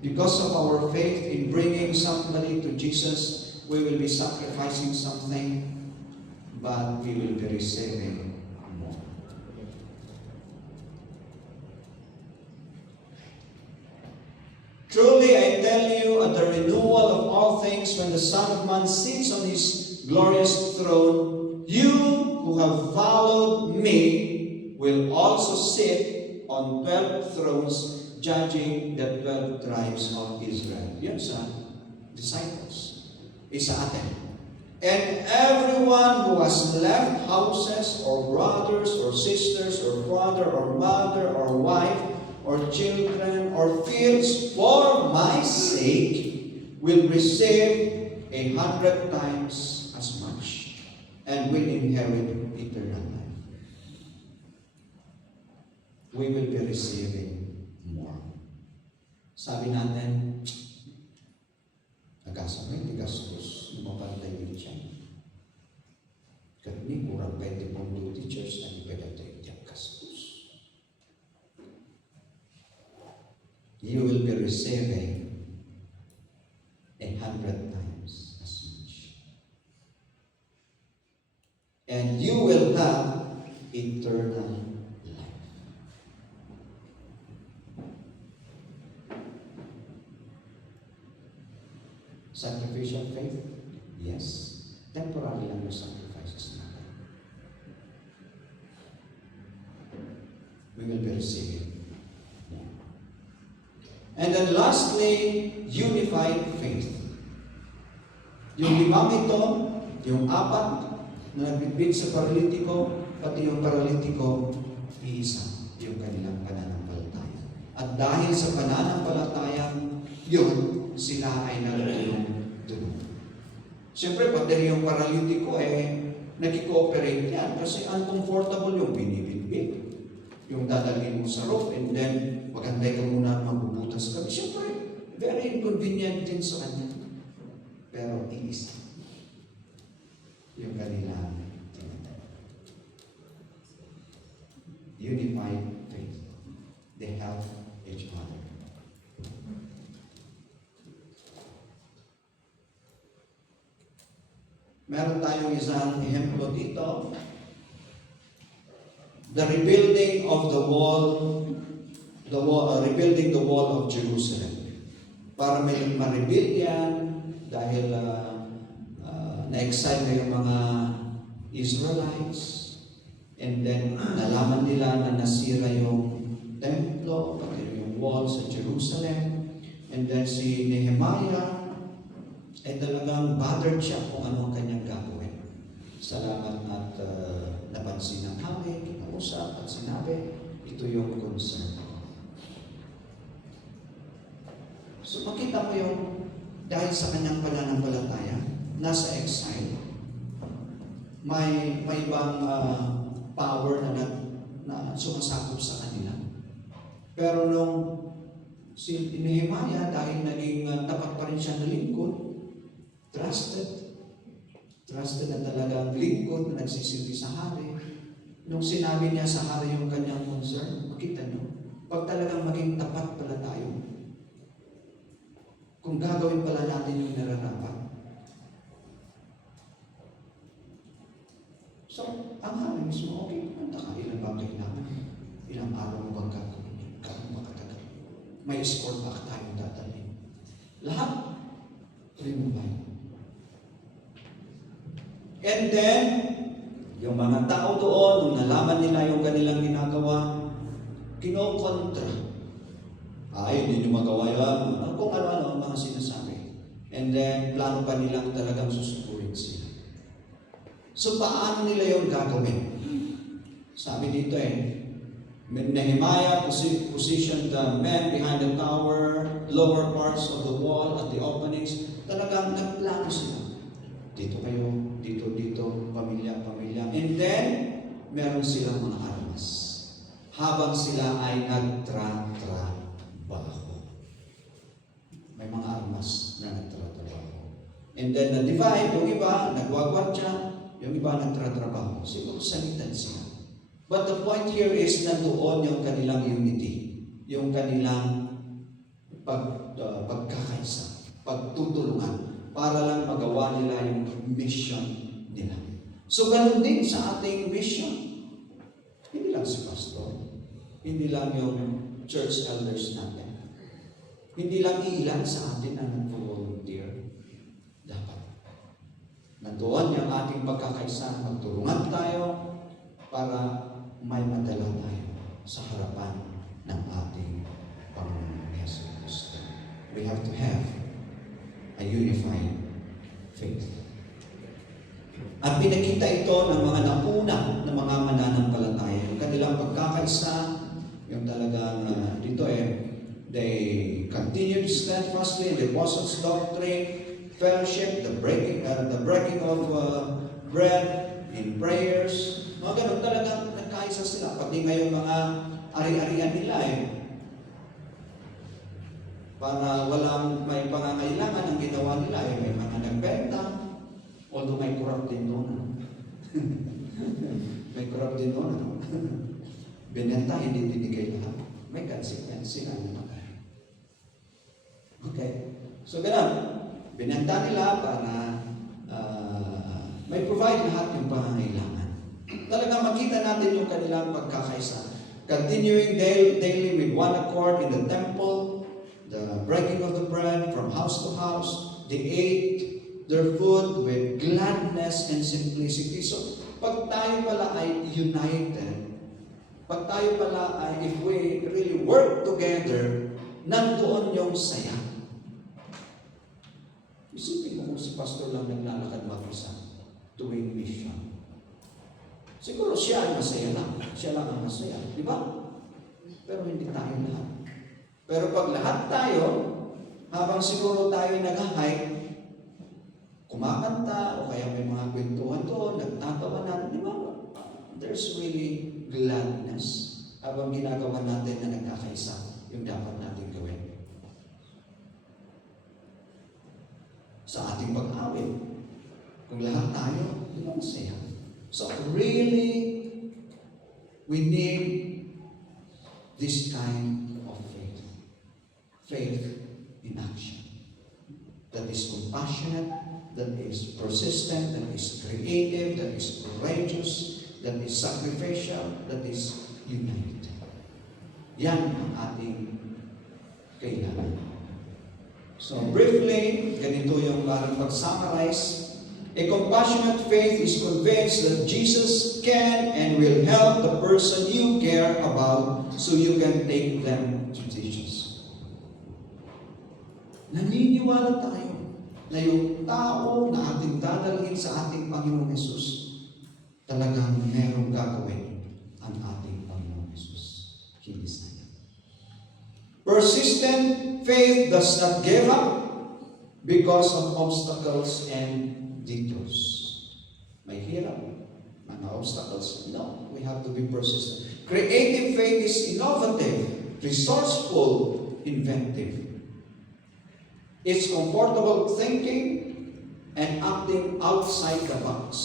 because of our faith in bringing somebody to Jesus, we will be sacrificing something, but we will be receiving more. Truly, I tell you, at the renewal of all things, when the Son of Man sits on his glorious throne, you who have followed me will also sit on 12 thrones, judging the 12 tribes of Israel. Yun sa disciples. Isa atin. And everyone who has left houses or brothers or sisters or father or mother or wife or children or fields for my sake will receive 100 times as much and will inherit eternal life. We will be receiving more. Sabi natin, nagkasamay, tigastos, mapantay din siya. Kami, kurang 20 pong teachers na ipagantay niya gastos. You will be receiving 100 times as much. And you will have eternal life. Sacrificial faith? Yes. Temporary lang yung sacrifices natin. We will be receiving more. And then lastly, unified faith. Yung limang ito, yung apat na nagbibig sa paralitiko, pati yung paralitiko, iisa yung kanilang pananampalataya. At dahil sa pananampalataya, yun, sila ay nagtulong-tulong. Siyempre, pati yung paralitiko, nag-cooperate yan kasi uncomfortable yung binibitbit. Yung dadalhin mo sa rope and then magantay ka muna magbubutas ka. Siyempre, very inconvenient din sa kanya. Pero iisa yung kanilang unified faith. They help each other. Meron tayong isang ehemplo dito. The rebuilding of the wall, rebuilding the wall of Jerusalem. Para may ma-rebuild yan dahil na-excite na yung mga Israelites. And then, nalaman nila na nasira yung templo, pati yung wall sa Jerusalem. And then si Nehemiah ay talagang bothered siya kung ano ang kanyang gagawin. Salamat at napansin ng hari, kinausap at sinabi, ito yung concern ko. So makita mo yung dahil sa kanyang pananampalataya, nasa exile, may ibang power na sumasakop sa kanila. Pero nung si Nehemiah, dahil naging tapat pa rin siya na lingkod, trusted na talagang lingkod na nagsisilbi sa hari. Nung sinabi niya sa hari yung kanyang concern, makita niyo, pag talagang maging tapat pala tayo, kung gagawin pala natin yung nararapat. So, ang hari mismo, okay, punta ka, ilan ba kailangan? Ilang araw mo bang gagawin? Gano'n makatagal? May score ba tayong dadalhin? Lahat, remove. And then, yung mga tao doon, nung nalaman nila yung kanilang ginagawa, kinokontra. Ay, hindi nyo magawa yan. Kung ano-ano ang mga sinasabi. And then, plano pa nilang talagang susupurin sila. So, paano nila yung gagawin? Sabi dito Nehemiah positioned the men behind the tower, lower parts of the wall, at the openings. Talagang nagplano sila. Dito kayo, dito, pamilya. And then, meron silang mga armas. Habang sila ay nagtratrabaho. May mga armas na nagtratrabaho. And then, na-divide, yung iba, nagwagwatya, yung iba nagtratrabaho. Siguro salitan sila. But the point here is nandoon yung kanilang unity. Yung kanilang pagkakaisa, pagtutulungan, para lang magawa nila yung mission nila. So, ganun din sa ating mission. Hindi lang si pastor. Hindi lang yung church elders natin. Hindi lang ilan sa atin ang nag-volunteer. Dapat. Nandoon yung ating pagkakaisa. Magtulungan tayo para may madala tayo sa harapan ng ating Panginoon Yesu Cristo. We have to have a unified faith. At pinakita ito ng mga nauna na mga mananampalataya. Yung kanilang pagkakaisa, yung talagang dito they continued steadfastly in the apostles' doctrine, fellowship, the breaking of bread, in prayers. Mga ganun talagang nagkaisa sila. Pati ngayong mga ari-arian nila para walang may pangangailangan ang ginawa nila may mga nagbenta. Although may corrupt din doon. May corrupt din doon. Binenta, hindi binigay lahat. May consequence sila naman. Okay. So, ganun. Binenta nila para may provide lahat yung pangangailangan. Talagang makita natin yung kanilang pagkakaisa. Continuing daily with one accord in the temple, the breaking of the bread from house to house, they ate their food with gladness and simplicity. So, pag tayo pala ay united, pag tayo pala ay, if we really work together, nandoon yung saya. Isipin mo kung si pastor lang naglalakad mag-isa tuwing mission. Siguro siya ay masaya lang. Siya lang ang masaya. Di ba? Pero hindi tayo lahat. Pero pag lahat tayo, habang siguro tayo nag-hike, kumakanta, o kaya may mga kwentuhan doon, nagtatawanan, di ba? There's really gladness habang ginagawa natin na nagkakaisa yung dapat natin gawin. Sa ating pag-awit, kung lahat tayo, di ba masaya? So really, we need this kind of faith. Faith in action. That is compassionate, that is persistent, that is creative, that is courageous, that is sacrificial, that is united. Yan ang ating kailangan. So briefly, ganito yung parang pag-summarize. A compassionate faith is convinced that Jesus can and will help the person you care about so you can take them to Jesus. Naniniwala tayo na yung tao na ating dadalhin sa ating Panginoong Hesus, talagang merong gagawin ang ating Panginoong Hesus. Hindi sayang. Persistent faith does not give up because of obstacles and detours. May hirap, mga obstacles. No, we have to be persistent. Creative faith is innovative, resourceful, inventive. It's comfortable thinking and acting outside the box.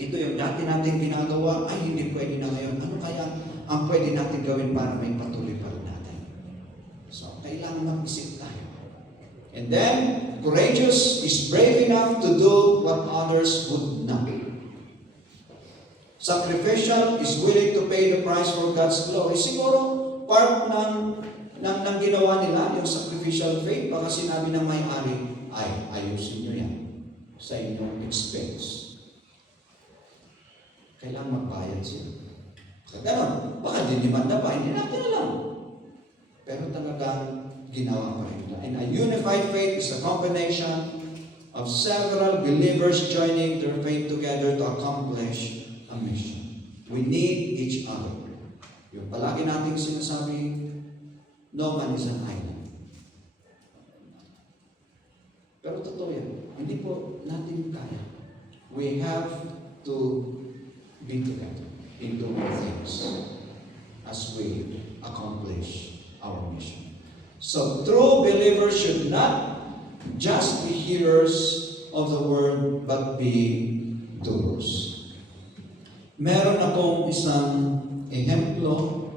Ito yung dati natin ginagawa, ay hindi pwede na ngayon. Ano kaya ang pwede natin gawin para may patuloy pa rin natin? So, kailangan mag-isip tayo. And then, courageous is brave enough to do what others would not. Sacrificial is willing to pay the price for God's glory. Siguro, part ng ginawa nila, yung sacrificial faith, baka sinabi ng may-ari, ay, ayusin nyo yan sa inyong expense. Kailangan magbayad sila. Ganon, baka dinimanda pa, hindi natin alam. Pero talagang ginawa pa rin. And a unified faith is a combination of several believers joining their faith together to accomplish a mission. We need each other. Yung palagi nating sinasabi, no man is an island. Pero totoo yan. Hindi po natin kaya. We have to be together in doing things as we accomplish our mission. So, true believers should not just be hearers of the word, but be doers. Meron akong isang ehemplo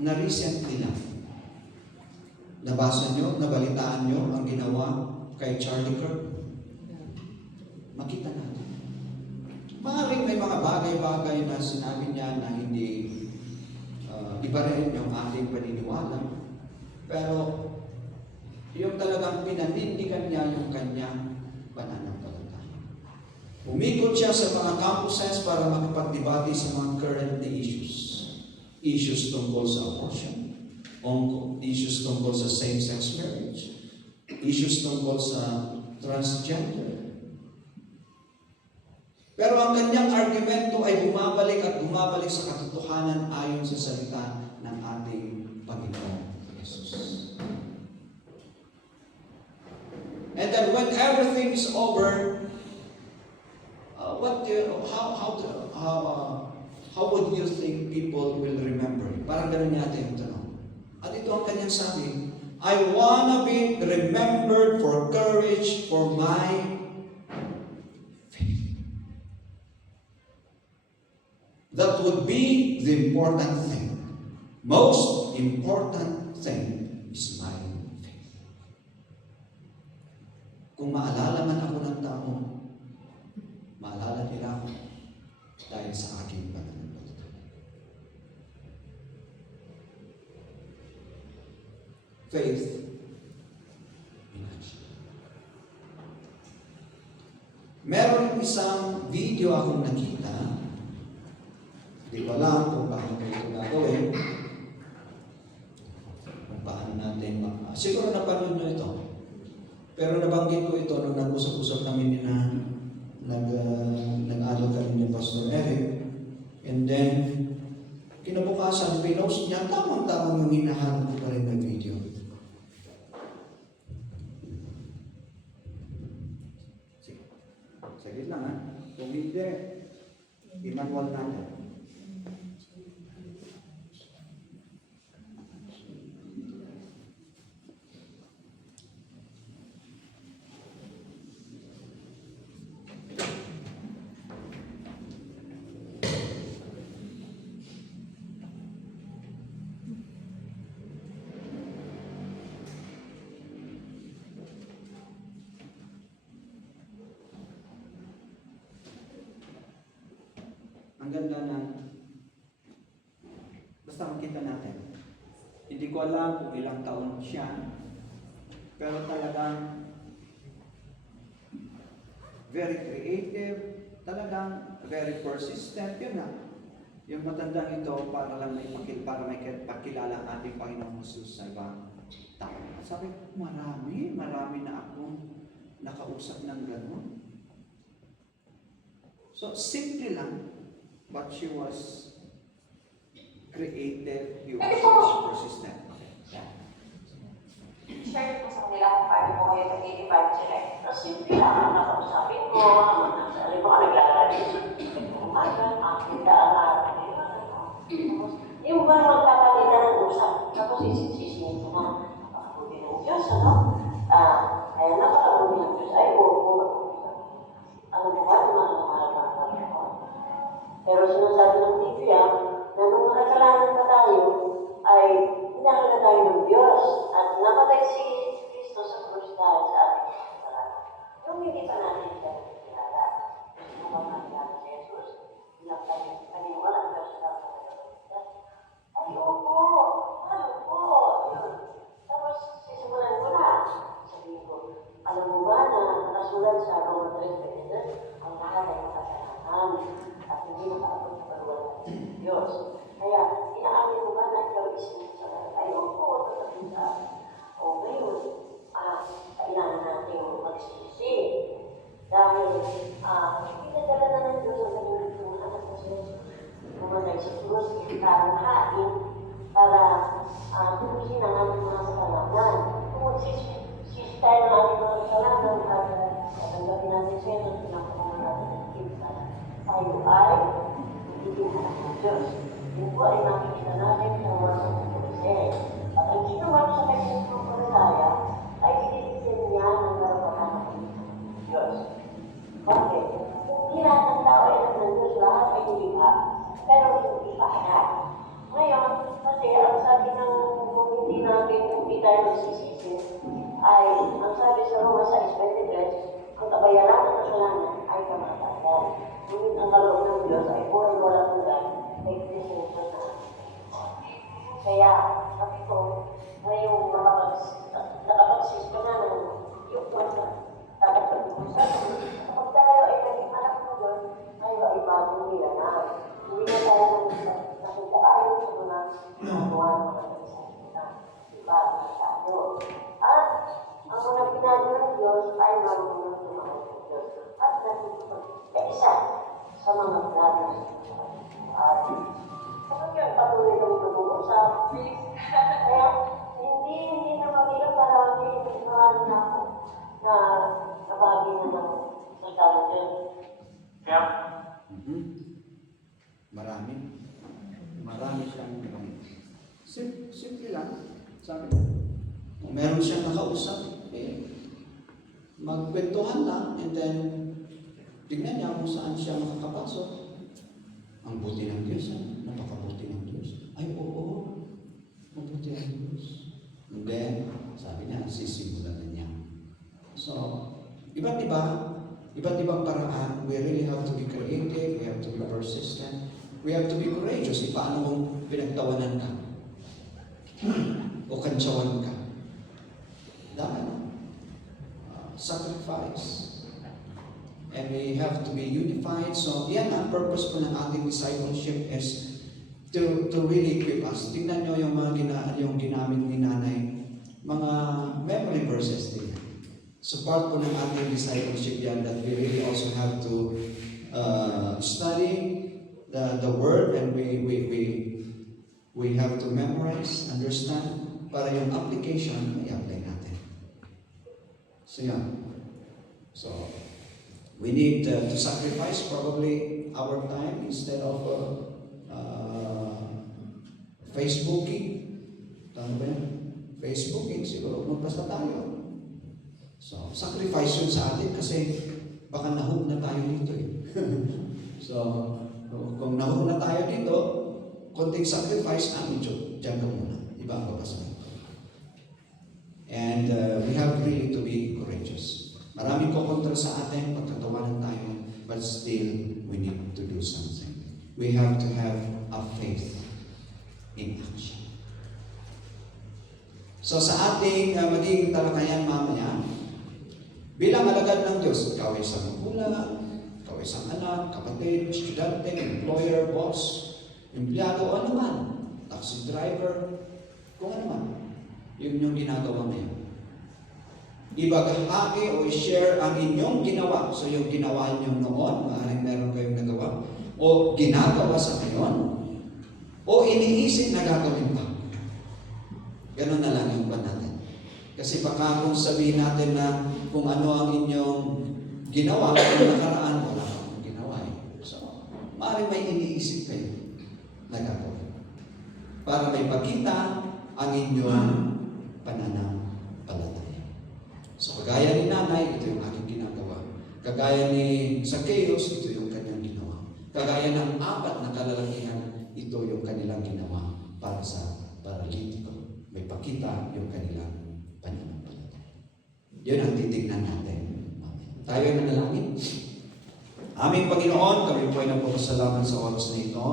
na recently lang. Nabasa nyo, nabalitaan nyo ang ginawa kay Charlie Kirk. Makita natin. Maaaring may mga bagay-bagay na sinabi niya na hindi iba rin yung ating paniniwala. Pero yung talagang pinanindigan niya yung kanyang pananampalataya. Umikot siya sa mga campuses para makipagdebate sa mga current issues. Issues tungkol sa abortion, issues tungkol sa same-sex marriage, issues tungkol sa transgender. Pero ang kanyang argumento ay bumabalik at bumabalik sa katotohanan ayon sa salita ng ating Panginoong Jesus. And then when everything is over, how would you think people will remember? Parang ganun yata yung tanong. At ito ang kanyang sabi, I wanna be remembered for courage for my faith. That would be the important thing. Most important thing is my faith. Kung maalala man ako ng tao, maalala nila ako dahil sa aking pananampalataya. Faith in action. Meron isang video akong nakita. Hindi ko alam kung paano ito gagawin. Kung paano natin siguro napanood nyo ito. Pero nabanggit ko ito nung nag-usap-usap kami na nag-ano kami ni Pastor Eric. And then, kinabukasan, pinost niya, tamang-tamang yung hinahanap ko pa rin na video. Sige lang ha. Kung hindi, i-manual natin. Ang ganda na, basta makita natin. Hindi ko alam kung ilang taon siya, pero talagang very creative, talagang very persistent. Yun na. Yung matandang ito para lang may pakilala ang ating Panginoong Jesus sa ibang tao. Sabi, marami na akong nakausap ng gano'n. So, simple lang. But she was creative, she was persistent. Share ko sa kanila kung paano mo kayo nag-divide sila. Pero simple lang ang nakausapin ko. Sabi ko ka naglalari. Umaga, kita ang araw. Yung ba magpapalitan ng usap? Tapos isisisihin ko na pakabuti ng Diyos, ano? Kaya napakabuti ng Diyos. Ay, oo. Ano ba? Mahal ako. Pero sinasabi ng Biblia na nung nakasalanan pa tayo, ay hinahal na tayo ng Diyos at namatay si Kristo sa krus dahil sa ating kasalanan. Nung hindi pa natin siya kilala, nung mamatay si Jesus, pinaniwala ang Diyos sa pagkakalimutan. Ay, opo, yun. Tapos sisimulan ko na. Sabihin ko, alam mo ba na nakasulat sa Roma 3:23, ang lahat ay makasalanan at hindi makaabot sa kaluwalhatian ng Diyos. Kaya, inaamin mo ba na ikaw isinusalan? Ayun po, tatabi sa akin. O ngayon, kailangan natin magsisi. Dahil, pinadala na ng Diyos ang kanyang anak na si Jesus. Pumatay si Cruz, parang hain para tubusin ang ating mga kasalanan. Kung magsisi tayo ng ating mga kasalanan at tatanggapin natin siya at pinakuha natin ang kita. Tayo ay magiging anak ng Diyos. Yung po ay makikita natin sa mga Moises. At ang ginawa sa kanyang pampalataya ay binibigyan niya ng karapatan ng Diyos. Bakit? Hindi lahat ng tao ay anak ng Diyos, lahat ay liha. Pero hindi pa lahat. Ngayon, kasi ang sabi ng kung hindi tayo magsisisi, ay ang sabi sa Roma 6:23, ang kabayaran ng kasalanan ay kamatayan. Ngunit ang kaloob ng Diyos ay buhay walang hanggan. Kaya, sabi ko, ngayong nakapagsis ka na ng yung wala, dapat pag-usap. Kapag tayo ay naging anak mo doon, tayo ay bagong nilalang. Hindi na tayo nakikaayon sa mga ginagawa ng mga nagsasalita. Bagong tayo. At ang mga pinagawa ng Diyos ay marunong tumakas ng Diyos. At isa sa mga plano at kapag yun, patuloy kami mag-uusap. Kaya, hindi na mabilang marami na ako na nabagi na ng salita ng Diyos. Mhm. Marami siyang simple lang. Sabi ko, kung meron siyang nakausap, magkwentuhan lang, and then tignan niya kung saan siya makakapasok. Ang buti ng Diyos, napakabuti ng Diyos. Ay, oo, mabuti ang Diyos. And then, sabi niya, sisimulan na niya. So, iba't ibang paraan. We really have to be creative, we have to be persistent, we have to be courageous. Paano kung pinagtawanan ka? O kantsawan ka? Dapat. Sacrifice. And we have to be unified. So, yan ang purpose po ng ating discipleship is to really equip us. Tingnan nyo yung mga yung ginamit ni nanay. Mga memory verses din. So, part po ng ating discipleship yan that we really also have to study the word, and we have to memorize, understand, para yung application, i-apply natin. So, yan. So, we need to sacrifice probably our time instead of Facebooking. Tama ba yan? Facebooking, siguro magbasa tayo. So, sacrifice yun sa atin kasi baka nahug na tayo dito eh. So, kung nahug na tayo dito, konting sacrifice, medyo dyan ka muna. Iba ang babasa. And we have really to be courageous. Maraming kukontra sa atin, pagtatawanan tayo, but still, we need to do something. We have to have a faith in action. So sa ating magiging talakayan mamaya, bilang alagad ng Diyos, ikaw ay isang magulang, ikaw ay isang anak, kapatid, estudyante, employer, boss, empleyado, ano man, taxi driver, kung ano man, yun yung ginagawa ngayon. Ibagahagi o i-share ang inyong ginawa. So yung ginawa niyo noon, maaaring meron kayong nagawa, o ginagawa sa ngayon, o iniisip na gagawin pa. Ganun na lang yung pa natin. Kasi baka kung sabihin natin na kung ano ang inyong ginawa, kung nakaraan, wala kang ginawa eh. So, maaaring may iniisip kayo na gagawin. Para may pakita ang inyong pananampalataya. So, kagaya ni nanay, ito yung aking ginagawa. Kagaya ni Zacchaeus, ito yung kanyang ginawa. Kagaya ng 4 na kalalakihan, ito yung kanilang ginawa para sa paralitiko. May pakita yung kanilang pananampalataya. Yun ang titignan natin. Tayo ay manalangin. Aming Panginoon, kami po ay nagpapasalamat sa oras na ito.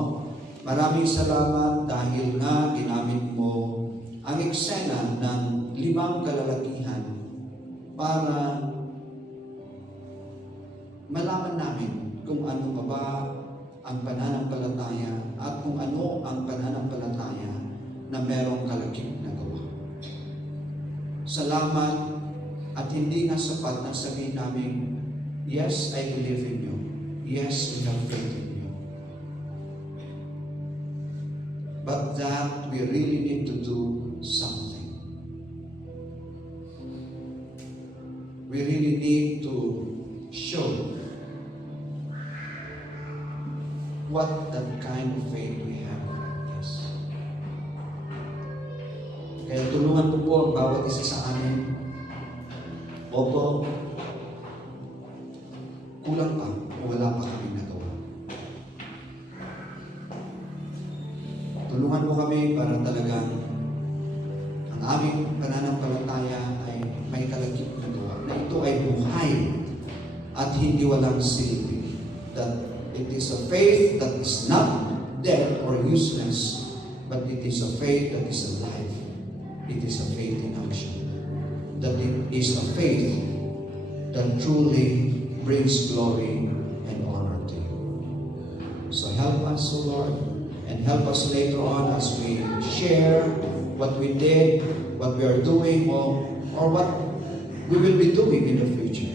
Maraming salamat dahil nga ginamit mo ang eksena ng 5 kalalakihan para malaman namin kung ano pa ba ang pananampalataya at kung ano ang pananampalataya na merong kalakip na gawa. Salamat at hindi nga sapat na sabihin namin, yes, I believe in you. Yes, we have faith in you. But that we really need to do something. We really need to show what that kind of faith we have is. Kaya tulungan po po ang bawat isa sa amin. Opo, kulang pa o wala pa kami nagawa. Tulungan mo kami para talagang ang aming pananampalataya ay may kalakip na gawa, na ito ay buhay at hindi walang silbi. That it is a faith that is not dead or useless, but it is a faith that is alive. It is a faith in action. That it is a faith that truly brings glory and honor to you. So help us, O Lord, and help us later on as we share what we did, what we are doing, or what we will be doing in the future.